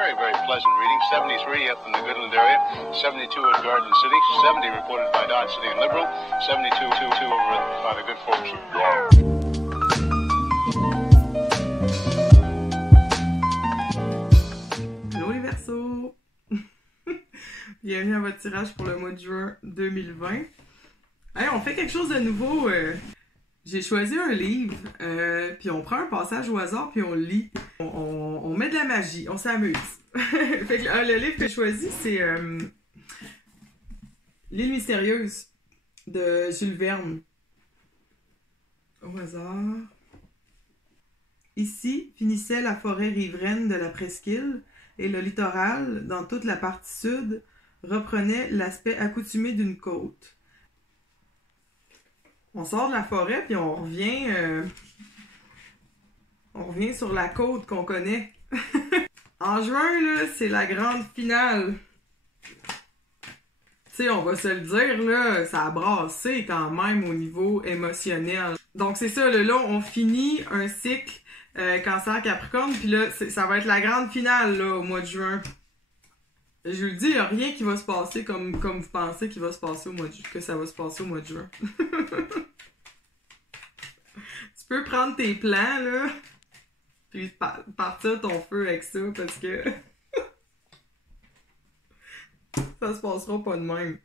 Very, very pleasant reading. 73 up in the Goodland area, 72 at Garden City, 70 reported by Dodge City and Liberal, 72 over by the good folks of Hello les Verseaux! Bienvenue à votre tirage pour le mois de juin 2020. Hey, on fait quelque chose de nouveau. J'ai choisi un livre, puis on prend un passage au hasard, puis on le lit. On met de la magie, on s'amuse. Fait que, le livre que j'ai choisi, c'est L'île mystérieuse de Jules Verne. Au hasard. Ici finissait la forêt riveraine de la presqu'île, et le littoral, dans toute la partie sud, reprenait l'aspect accoutumé d'une côte. On sort de la forêt, puis on revient sur la côte qu'on connaît. En juin, là, c'est la grande finale. Tu sais, on va se le dire, là, ça a brassé quand même au niveau émotionnel. Donc c'est ça, là, on finit un cycle Cancer Capricorne, puis là, ça va être la grande finale, là, au mois de juin. Je vous le dis, il n'y a rien qui va se passer comme vous pensez qu'il va se passer que ça va se passer au mois de juin. Tu peux prendre tes plans, là, puis partir ton feu avec ça, parce que ça se passera pas de même.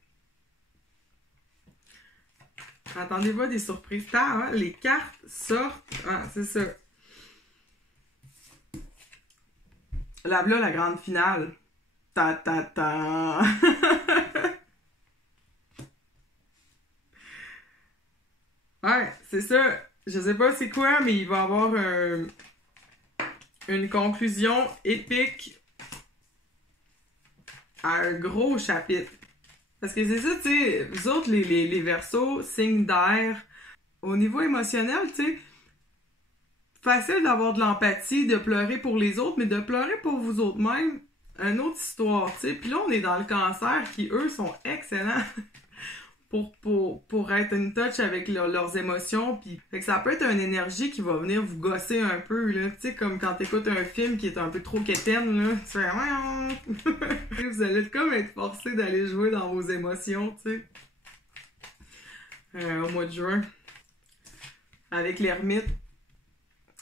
Attendez-vous à des surprises. Hein? Les cartes sortent. Ah, c'est ça. Là, la grande finale. Ta. Ouais, c'est ça. Je sais pas c'est quoi, mais il va y avoir une conclusion épique à un gros chapitre. Parce que c'est ça, tu sais, vous autres, les Verseaux, signes d'air, au niveau émotionnel, tu sais, facile d'avoir de l'empathie, de pleurer pour les autres, mais de pleurer pour vous autres même, une autre histoire, tu sais. Puis là, on est dans le Cancer qui, eux, sont excellents pour être in touch avec leurs émotions. Puis fait que ça peut être une énergie qui va venir vous gosser un peu, là. Tu sais, comme quand t'écoutes un film qui est un peu trop quétaine, là. Tu fais... Vous allez comme être forcé d'aller jouer dans vos émotions, tu sais. Au mois de juin. Avec l'ermite.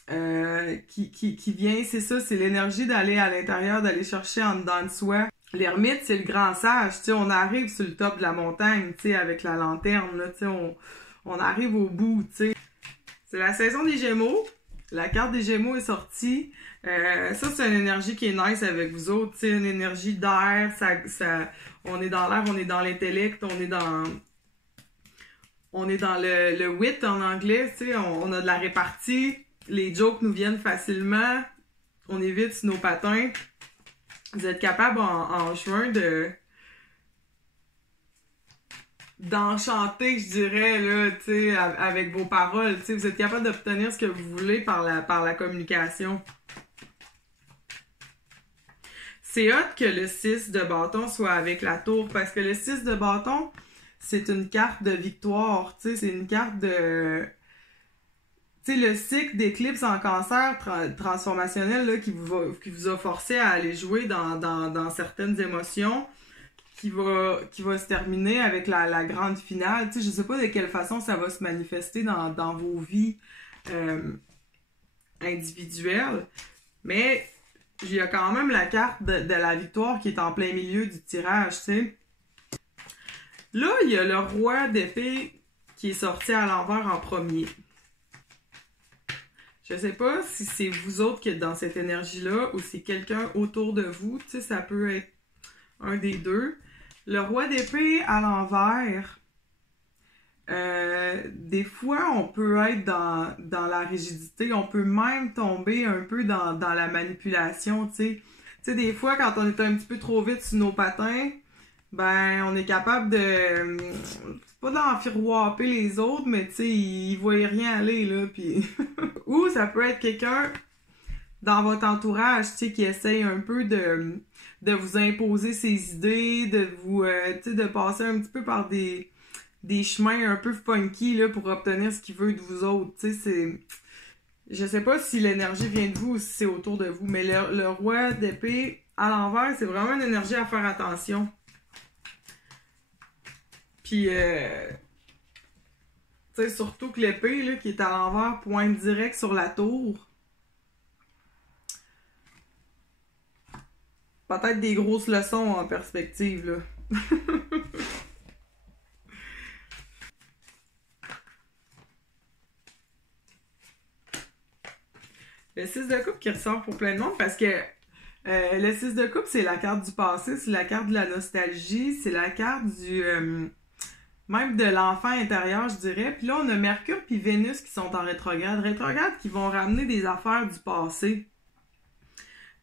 Qui vient, c'est ça, c'est l'énergie d'aller à l'intérieur, d'aller chercher en dedans de soi. L'ermite, c'est le grand sage, tu sais, on arrive sur le top de la montagne, tu sais, avec la lanterne, là, tu sais, on arrive au bout, tu sais. C'est la saison des Gémeaux, la carte des Gémeaux est sortie, ça, c'est une énergie qui est nice avec vous autres, tu sais, une énergie d'air, on est dans l'air, on est dans l'intellect, on est dans le wit en anglais, tu sais, on a de la répartie, les jokes nous viennent facilement, on évite sur nos patins. Vous êtes capable en juin d'enchanter, je dirais, là, tu sais, avec vos paroles. Tu sais, vous êtes capable d'obtenir ce que vous voulez par la communication. C'est hot que le 6 de bâton soit avec la tour, parce que le 6 de bâton, c'est une carte de victoire, tu sais, c'est une carte de... Tu sais, le cycle d'éclipse en Cancer transformationnel là, qui vous a forcé à aller jouer dans certaines émotions, qui va se terminer avec la grande finale. Tu sais, je sais pas de quelle façon ça va se manifester dans vos vies individuelles, mais il y a quand même la carte de la victoire qui est en plein milieu du tirage, tu sais. Là, il y a le roi d'épée qui est sorti à l'envers en premier. Je sais pas si c'est vous autres qui êtes dans cette énergie-là ou c'est quelqu'un autour de vous. Tu sais, ça peut être un des deux. Le roi d'épée à l'envers, des fois, on peut être dans la rigidité. On peut même tomber un peu dans la manipulation, tu sais. Tu sais, des fois, quand on est un petit peu trop vite sur nos patins, ben, on est capable de... pas d'enfirouaper les autres, mais tu sais, ils voient rien aller, là, puis... Ou ça peut être quelqu'un dans votre entourage, tu sais, qui essaye un peu de vous imposer ses idées, de vous, tu sais, de passer un petit peu par des chemins un peu funky, là, pour obtenir ce qu'il veut de vous autres, tu sais, c'est... Je sais pas si l'énergie vient de vous ou si c'est autour de vous, mais le roi d'épée à l'envers, c'est vraiment une énergie à faire attention. Puis, tu sais, surtout que l'épée, là, qui est à l'envers, pointe direct sur la tour. Peut-être des grosses leçons en perspective, là. Le 6 de coupe qui ressort pour plein de monde parce que le 6 de coupe, c'est la carte du passé, c'est la carte de la nostalgie, c'est la carte du même de l'enfant intérieur, je dirais. Puis là, on a Mercure puis Vénus qui sont en rétrograde. Rétrograde qui vont ramener des affaires du passé.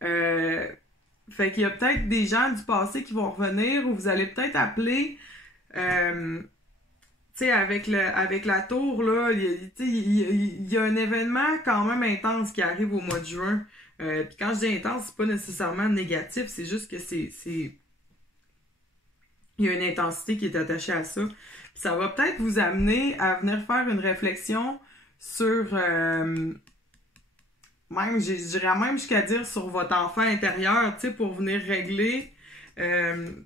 Fait qu'il y a peut-être des gens du passé qui vont revenir ou vous allez peut-être appeler... tu sais, avec la tour, là, il y a un événement quand même intense qui arrive au mois de juin. Puis quand je dis intense, c'est pas nécessairement négatif, c'est juste que il y a une intensité qui est attachée à ça. Puis ça va peut-être vous amener à venir faire une réflexion sur... même, je dirais même jusqu'à dire sur votre enfant intérieur, tu sais, pour venir régler...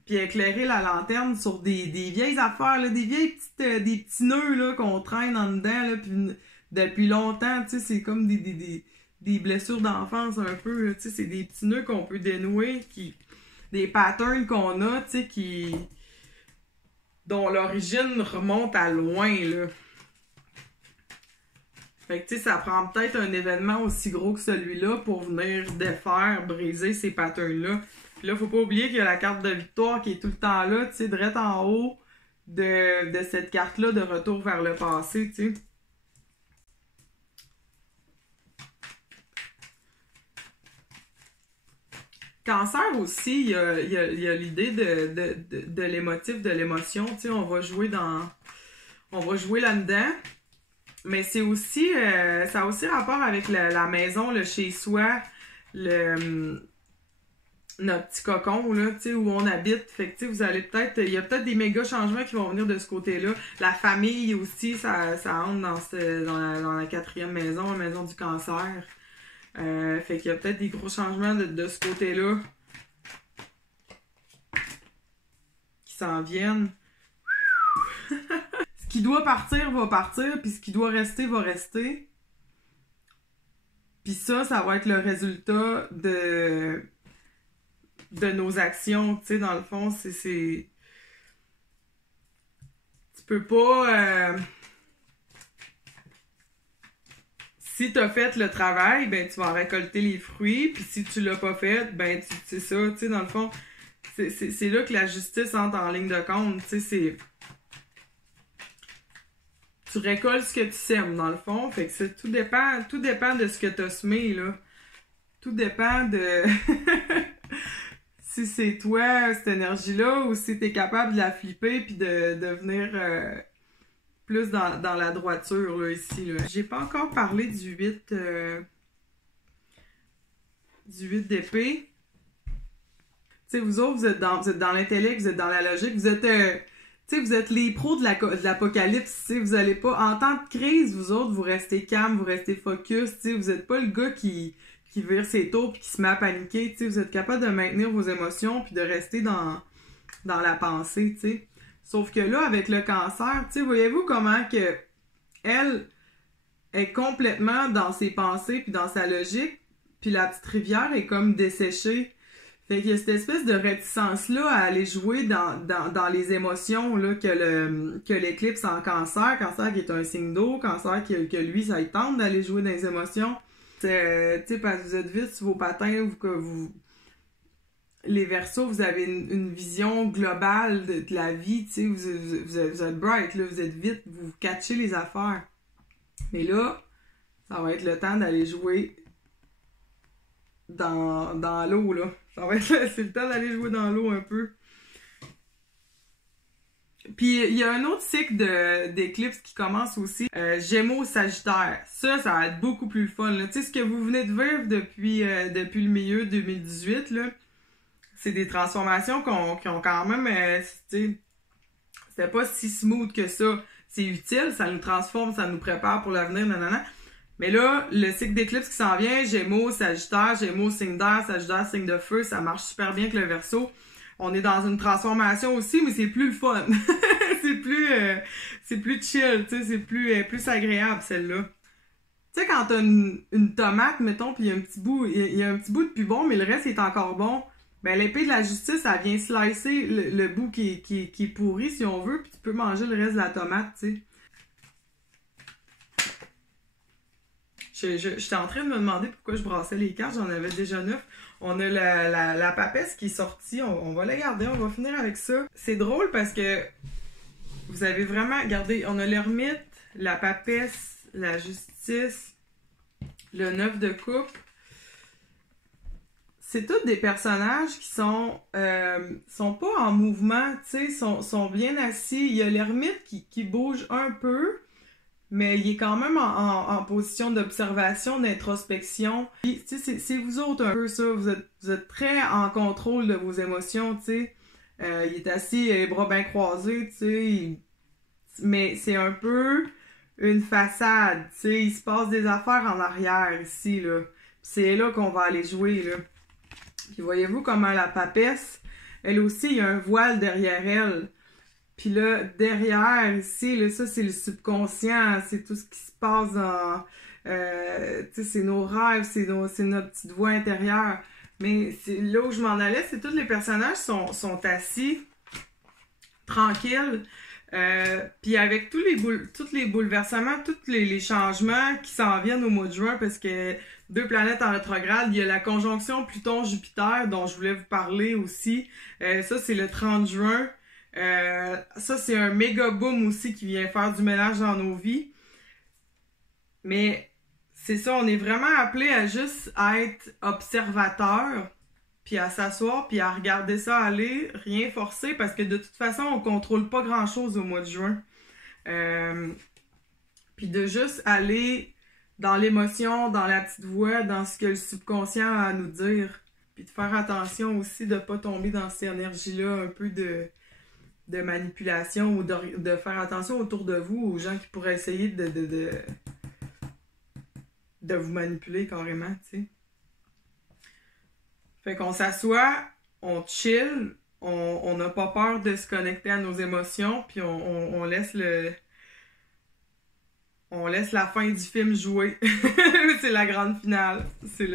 puis éclairer la lanterne sur des vieilles affaires, là, des petits nœuds là, qu'on traîne en dedans là, puis depuis longtemps, tu sais, c'est comme des blessures d'enfance un peu, tu sais, c'est des petits nœuds qu'on peut dénouer, des patterns qu'on a, tu sais, dont l'origine remonte à loin, là. Fait que, tu sais, ça prend peut-être un événement aussi gros que celui-là pour venir défaire, briser ces patterns-là. Puis là, faut pas oublier qu'il y a la carte de victoire qui est tout le temps là, tu sais, direct en haut de cette carte-là de retour vers le passé, tu sais. Cancer aussi, il y a l'idée de l'émotif, de l'émotion, tu sais, on va jouer là-dedans. Mais c'est aussi, ça a aussi rapport avec la maison, le chez-soi, notre petit cocon, là, tu sais, où on habite. Fait que, tu sais, vous allez peut-être... Il y a peut-être des méga changements qui vont venir de ce côté-là. La famille aussi, ça entre dans la 4e maison, la maison du cancer. Fait qu'il y a peut-être des gros changements de ce côté-là qui s'en viennent. Ce qui doit partir va partir, puis ce qui doit rester va rester. Puis ça va être le résultat de nos actions, tu sais, dans le fond, tu peux pas... si t'as fait le travail, ben tu vas en récolter les fruits, puis si tu l'as pas fait, ben c'est ça, tu sais, dans le fond, c'est là que la justice entre en ligne de compte, tu sais, c'est... Tu récoltes ce que tu sèmes, dans le fond, fait que tout dépend de ce que t'as semé, là. Tout dépend de... si c'est toi, cette énergie-là, ou si t'es capable de la flipper puis de venir plus dans la droiture, là, ici, là. J'ai pas encore parlé du 8 d'épée. Tu sais, vous autres, vous êtes dans l'intellect, vous êtes dans la logique, vous êtes... tu sais, vous êtes les pros de l'apocalypse, tu sais, vous allez pas... En temps de crise, vous autres, vous restez calme, vous restez focus, tu sais, vous êtes pas le gars qui vire ses tours puis qui se met à paniquer, tu sais, vous êtes capable de maintenir vos émotions puis de rester dans la pensée, tu sais. Sauf que là, avec le cancer, tu sais, voyez-vous comment que elle est complètement dans ses pensées puis dans sa logique, puis la petite rivière est comme desséchée. Fait qu'il y a cette espèce de réticence-là à aller jouer dans les émotions là, que l'éclicse en cancer qui est un signe d'eau, cancer que lui, ça lui tente d'aller jouer dans les émotions. Tu sais, parce que vous êtes vite sur vos patins, ou que les Verseaux, vous avez une vision globale de la vie, tu sais, vous êtes bright, là, vous êtes vite, vous catchez les affaires. Mais là, ça va être le temps d'aller jouer dans l'eau, là. C'est le temps d'aller jouer dans l'eau un peu. Puis, il y a un autre cycle d'éclipse qui commence aussi. Gémeaux, Sagittaire. Ça va être beaucoup plus fun, là. Tu sais, ce que vous venez de vivre depuis le milieu 2018, là, c'est des transformations qui ont quand même... tu sais, c'était pas si smooth que ça. C'est utile, ça nous transforme, ça nous prépare pour l'avenir, nanana. Mais là, le cycle d'éclipse qui s'en vient, Gémeaux, Sagittaire, Gémeaux, signe d'air, Sagittaire, signe de feu, ça marche super bien avec le Verseau. On est dans une transformation aussi, mais c'est plus le fun. c'est plus chill, tu sais, c'est plus agréable, celle-là. Tu sais, quand t'as une tomate, mettons, puis il y a un petit bout, il y a un petit bout de plus bon, mais le reste est encore bon, ben l'épée de la justice, elle vient slicer le bout qui est pourri, si on veut, puis tu peux manger le reste de la tomate, tu sais. J'étais en train de me demander pourquoi je brassais les cartes, j'en avais déjà 9. On a la papesse qui est sortie, on va la garder, on va finir avec ça. C'est drôle parce que vous avez vraiment, regardez, on a l'ermite, la papesse, la justice, le 9 de coupe. C'est tous des personnages qui sont pas en mouvement, tu sais, sont bien assis. Il y a l'ermite qui bouge un peu, mais il est quand même en position d'observation, d'introspection. Tu sais, c'est vous autres un peu ça, vous êtes très en contrôle de vos émotions, tu sais. Il est assis, les bras bien croisés, tu sais. Mais c'est un peu une façade, tu sais. Il se passe des affaires en arrière ici, là. C'est là qu'on va aller jouer, là. Puis voyez-vous comment la papesse, elle aussi, il y a un voile derrière elle. Puis là, derrière, ici, là, ça, c'est le subconscient, c'est tout ce qui se passe dans... tu sais, c'est nos rêves, c'est notre petite voix intérieure. Mais là où je m'en allais, c'est tous les personnages sont assis, tranquilles, puis avec tous les bouleversements, tous les changements qui s'en viennent au mois de juin, parce que 2 planètes en rétrograde, il y a la conjonction Pluton-Jupiter, dont je voulais vous parler aussi. Ça, c'est le 30 juin. Ça, c'est un méga boom aussi qui vient faire du ménage dans nos vies. Mais c'est ça, on est vraiment appelé à juste être observateur, puis à s'asseoir, puis à regarder ça aller, rien forcer, parce que de toute façon, on contrôle pas grand-chose au mois de juin. Puis de juste aller dans l'émotion, dans la petite voix, dans ce que le subconscient a à nous dire. Puis de faire attention aussi de pas tomber dans cette énergie-là un peu de manipulation ou de faire attention autour de vous aux gens qui pourraient essayer de vous manipuler carrément, tu sais. Fait qu'on s'assoit, on chill, on n'a pas peur de se connecter à nos émotions, puis on laisse on laisse la fin du film jouer. C'est la grande finale. C'est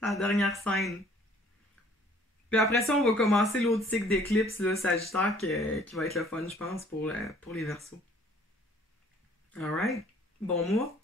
la dernière scène. Puis après ça, on va commencer l'autre cycle d'éclipse, là, Sagittaire, qui va être le fun, je pense, pour les Verseaux. Alright. Bon mois.